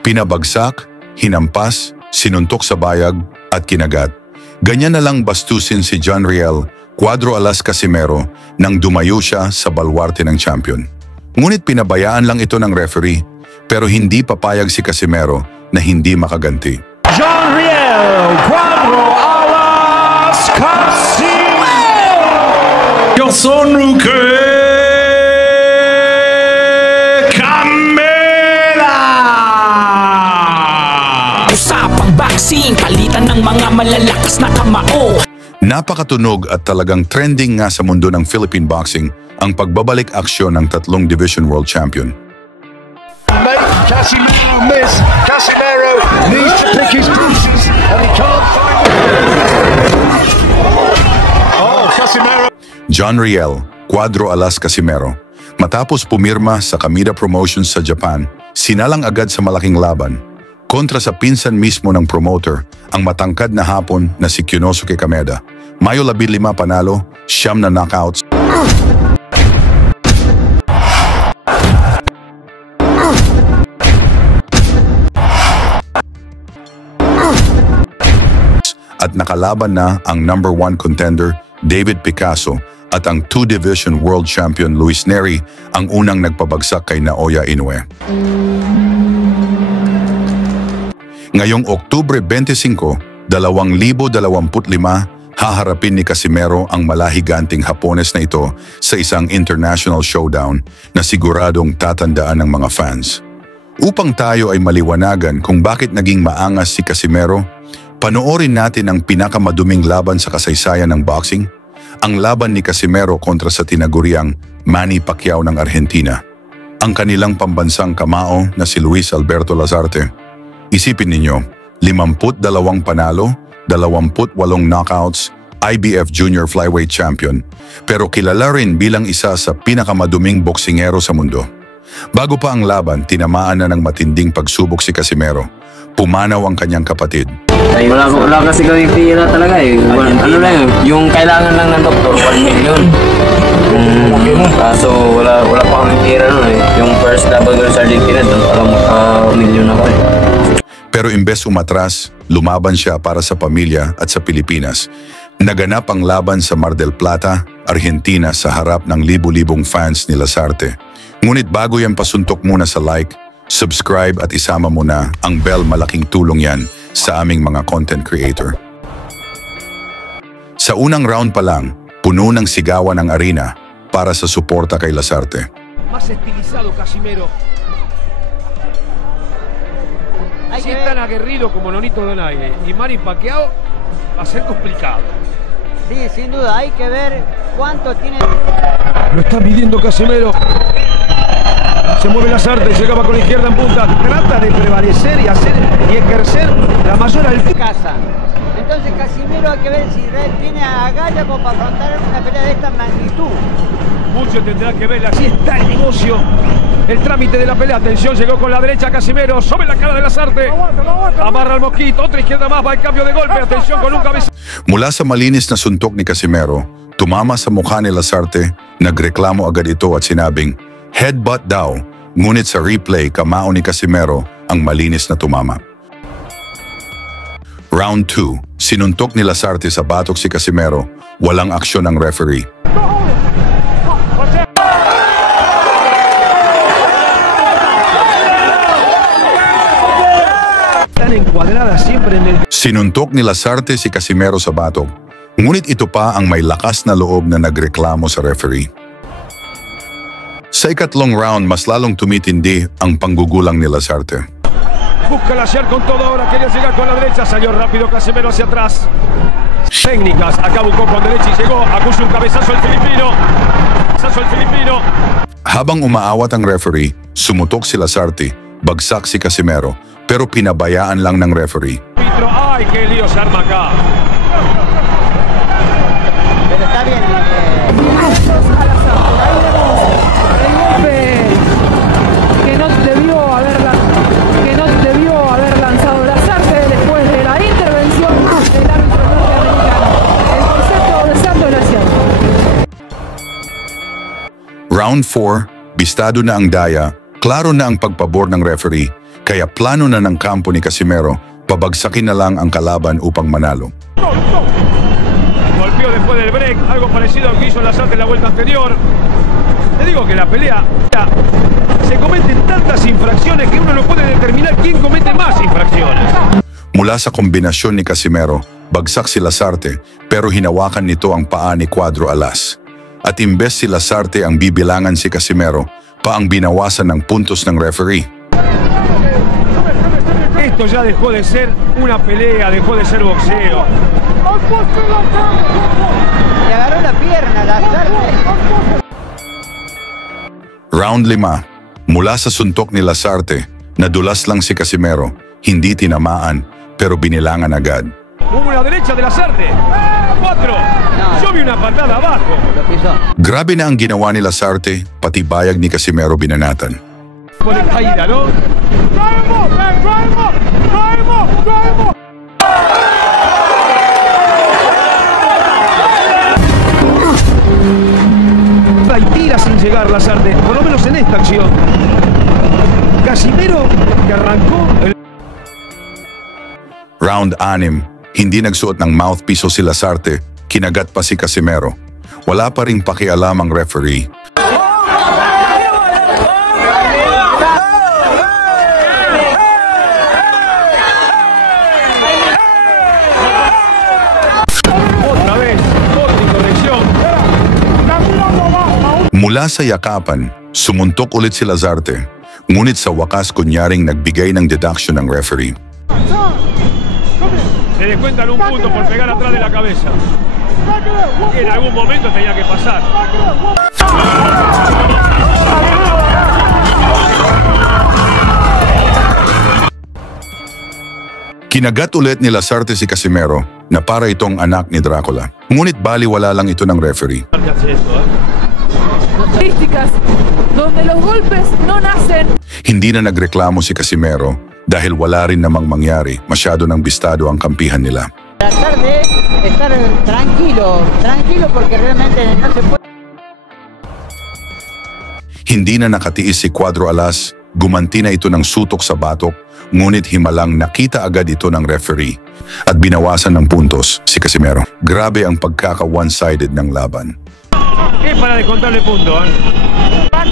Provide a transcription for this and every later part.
Pinabagsak, hinampas, sinuntok sa bayag at kinagat. Ganyan na lang bastusin si John Riel, Cuadro Alas Casimero nang dumayo siya sa balwarte ng champion. Ngunit pinabayaan lang ito ng referee, pero hindi papayag si Casimero na hindi makaganti. John Riel, Cuadro Alas Casimero! Son Roque Camela! Usapang boxing, palitan ng mga malalakas na kamao. Napakatunog at talagang trending nga sa mundo ng Philippine boxing ang pagbabalik aksyon ng tatlong Division World Champion. Casimero miss. Casimero needs to pick his pieces and he can't find Oh, Casimero. John Riel, Cuadro Alas Casimero. Matapos pumirma sa Kamida Promotions sa Japan, sinalang agad sa malaking laban. Kontra sa pinsan mismo ng promoter, ang matangkad na Hapon na si Kyunosuke Kameda. Mayo 15 panalo, 9 na knockouts. At nakalaban na ang number 1 contender David Picasso at ang 2-division world champion Luis Neri ang unang nagpabagsak kay Naoya Inoue. Ngayong Oktubre 25, 2025, haharapin ni Casimero ang malahiganting Hapones na ito sa isang international showdown na siguradong tatandaan ng mga fans. Upang tayo ay maliwanagan kung bakit naging maangas si Casimero, panoorin natin ang pinakamaduming laban sa kasaysayan ng boxing, ang laban ni Casimero kontra sa tinaguriang Manny Pacquiao ng Argentina. Ang kanilang pambansang kamao na si Luis Alberto Lazarte. Isipin ninyo, 52 panalo, 28 knockouts, IBF Junior Flyweight Champion, pero kilala rin bilang isa sa pinakamaduming boksingero sa mundo. Bago pa ang laban, tinamaan na ng matinding pagsubok si Casimero. Pumanaw ang kanyang kapatid. Ay, wala kasi kami pira talaga eh. Ano lang yung kailangan lang ng doktor, 1 million. Kaso wala pa kami pira nun eh. Yung first laban ko sa Argentina, doon parang million ako eh. Pero imbes umatras, lumaban siya para sa pamilya at sa Pilipinas. Naganap ang laban sa Mar del Plata, Argentina sa harap ng libu-libong fans ni Lazarte. Ngunit bago yan, pasuntok muna sa like, subscribe at isama mo na ang bell, malaking tulong yan sa aming mga content creator. Sa unang round pa lang, puno ng sigawan ang arena para sa suporta kay Lazarte. Más estilizado Casimero. Si es tan aguerrido como Nonito Donaire y Manny Pacquiao, va a ser complicado. Sí, sin duda, hay que ver cuánto tiene. Lo está midiendo Casimero. Se mueve Lazarte, llegaba con la izquierda en punta. Trata de prevalecer y hacer y ejercer la mayor altura. Casa. Entonces Casimero hay que ver si tiene agallas como para afrontar una pelea de esta magnitud. Mucho tendrá que ver, así está el negocio, el trámite de la pelea. Atención, llegó con la derecha Casimero, sobre la cara de Lazarte. Amarra al mosquito, otra izquierda más, va el cambio de golpe. Atención con un cabezazo. Mula sa malinis na suntok ni Casimero, tumama sa mukha ni Lazarte, nagreklamo agad ito at sinabing, headbutt daw. Ngunit sa replay, kamao ni Casimero ang malinis na tumama. Round 2, sinuntok ni Lazarte sa batok si Casimero, walang aksyon ng referee. Sinuntok ni Lazarte si Casimero sa batok, ngunit ito pa ang may lakas na loob na nagreklamo sa referee. Sa ikatlong round, mas lalong tumitindi ang panggugulang ni Lazarte. Busca la Siar con todo ahora, quería llegar con la derecha, salió rápido Casimero hacia atrás. Técnicas, acá buscó con derecha y llegó, acusa un cabezazo al filipino. Cabezazo al filipino. Habang umaawat ang referee, sumutok si Lazarte, bagsak si Casimero, pero pinabayaan lang ng referee. ¡Ay, qué lío se arma acá! Pero está bien. Que no debió haber lanzado Lazarte después de la intervención del árbitro norteamericano. El concepto de santo es cierto. Round 4, bistado na ang daya, klaro na ang pagpabor ng referee, Kaya plano na ng kampo ni Casimero, pabagsakin na lang ang kalaban upang manalo. Golpeó después del break, algo parecido a lo que hizo Lasarte en la vuelta anterior. Te digo que la pelea se cometen tantas infracciones que uno no puede determinar quién comete más infracciones. Mula sa kombinasyon ni Casimero, bagsak si Lasarte pero hinawakan nito ang paa ni Cuadro Alas. At imbes si Lasarte ang bibilangan si Casimero, pa ang binawasan ng puntos ng referee. Esto ya dejó de ser una pelea, dejó de ser boxeo. Le agarró la pierna, Lasarte. Round 5. Mula sa suntok ni Lasarte, nadulas lang si Casimero, hindi tinamaan pero binilangan agad. Hubo una derecha de Lasarte. 4. Yo vi una patada abajo. Lo pisó. Grabe na ang ginawa ni Lasarte, pati bayag ni Casimero binanatan. Por el caída, ¿no? Y tira sin llegar Lasarte, por lo menos en esta acción. Casimero que arrancó el... Round 6. Hindi nagsuot ng mouthpiece si Lasarte, kinagat pa si Casimero. Wala pa ring pakialam ang referee. Otra vez, corte y corrección. Mula sa yakapan, sumuntok ulit si Lasarte. Ngunit sa wakas kunyaring nagbigay ng deduction ng referee. Le descuentan un punto por pegar atrás de la cabeza. En algún momento tenía que pasar. Kinagat ulit ni Lasarte si Casimero na para itong anak ni Dracula. Ngunit baliwala lang ito ng referee. Estadísticas donde los golpes no nacen. Hindi na nagreklamo si Casimero dahil wala rin namang mangyari, masyado ng bistado ang kampihan nila. Tratar de estar tranquilo porque realmente no se puede. Hindi na nakatiis si Cuadro Alas, gumanti na ito ng sutok sa batok, ngunit himalang nakita agad ito ng referee at binawasan ng puntos si Casimero. Grabe ang pagkaka-one-sided ng laban. Es para descontarle punto, ¿eh?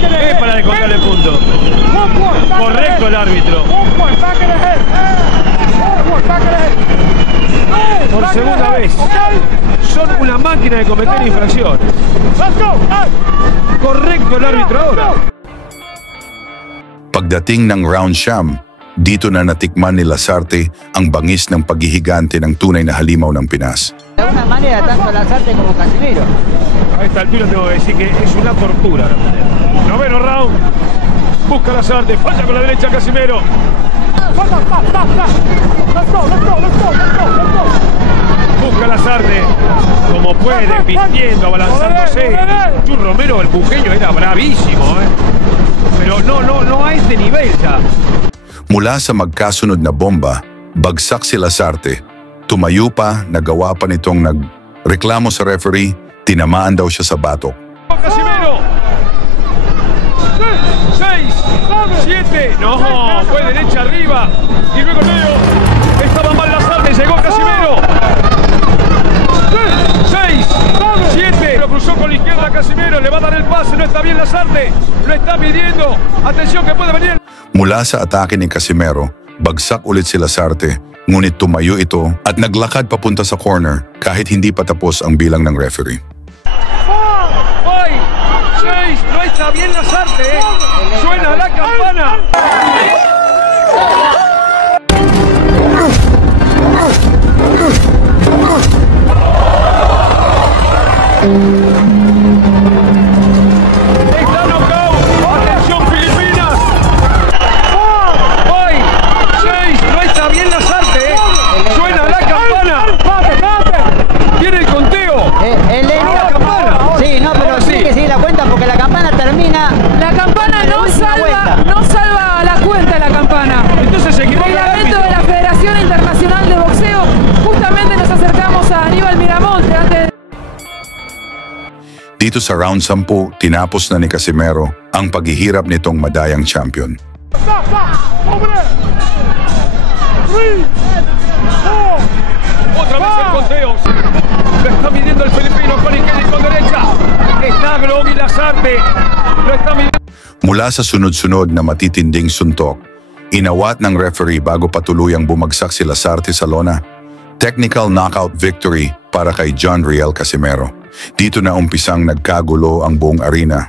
Es para descontarle punto. Correcto el árbitro. Por segunda vez. Son una máquina de cometer infracciones. Correcto el árbitro ahora. Pagdating ng round siyam, dito na natikman ni Lasarte ang bangis ng paghihigante ng tunay na halimaw ng Pinas. De alguna manera, tanto Lasarte como Casimero. A esta altura tengo que decir que es una tortura. Noveno round. Busca Lasarte, falla con la derecha Casimero. Busca Lasarte, como puede, vistiendo, abalanzándose. Chur Romero, el bujeño, era bravísimo, pero no a este nivel ya. Mula sa magkasunod na bomba, bagsak si Lasarte. Tumayo pa, nagawa pa nitong nagreklamo sa referee, tinamaan daw siya sa batok. Casimero. 6, 7, no, fue derecha arriba y luego medio. Estaba mal Lasarte, llegó Casimero. 6, 7, lo cruzó con la izquierda Casimero, le va a dar el pase, no está bien Lasarte, lo está midiendo. Atención que puede venir. Mula sa atake ni Casimero, bagsak ulit si Lasarte, ngunit tumayo ito at naglakad papunta sa corner kahit hindi pa tapos ang bilang ng referee. ¡Ay! 6, no está bien Lasarte, suena la campana. Está knockout. Atención Filipinas. ¡Ay! 6, no está bien Lasarte, suena la campana. Viene el conteo. La campana. Sí, no, pero sí que seguir la cuenta porque la campana termina. La campana no salva la cuenta de la campana. Entonces se equivoca el Reglamento árbitro. de la Federación Internacional de Boxeo. Justamente nos acercamos a Aníbal Miramonte antes de... Dito sa round 10, tinapos na ni Casimero ang paghihirap nitong madayang champion. ¡Hombre! Otra vez el conteo. Lo está midiendo el filipino con izquierda y con derecha. Está Globy Lasarte. Lo está midiendo. Mula sa sunod-sunod na matitinding suntok, inawat ng referee bago patuluyang bumagsak si Lasarte sa lona. Technical knockout victory para kay John Riel Casimero. Dito na umpisang nagkagulo ang buong arena.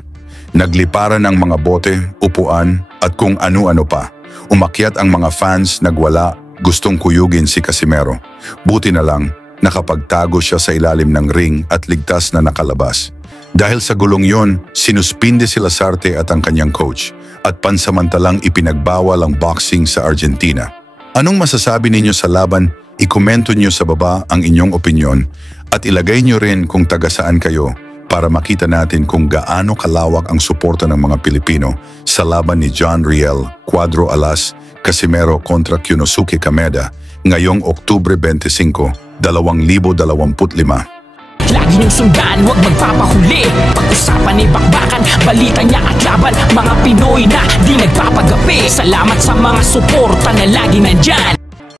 Nagliparan ang mga bote, upuan at kung ano-ano pa. Umakyat ang mga fans, nagwala, gustong kuyugin si Casimero. Buti na lang, nakapagtago siya sa ilalim ng ring at ligtas na nakalabas. Dahil sa gulong yon, sinuspinde si Lasarte at ang kanyang coach at pansamantalang ipinagbawal ang boxing sa Argentina. Anong masasabi ninyo sa laban? Ikomento nyo sa baba ang inyong opinyon at ilagay nyo rin kung taga saan kayo para makita natin kung gaano kalawak ang suporta ng mga Pilipino sa laban ni John Riel Cuadro Alas Casimero kontra Kyonosuke Kameda ngayong Oktubre 25, 2025. Lagi niyong sundan, huwag magpapahuli. Pag-usapan ni bakbakan, balita niya at laban. Mga Pinoy na di nagpapagapi. Salamat sa mga suporta na lagi nandyan.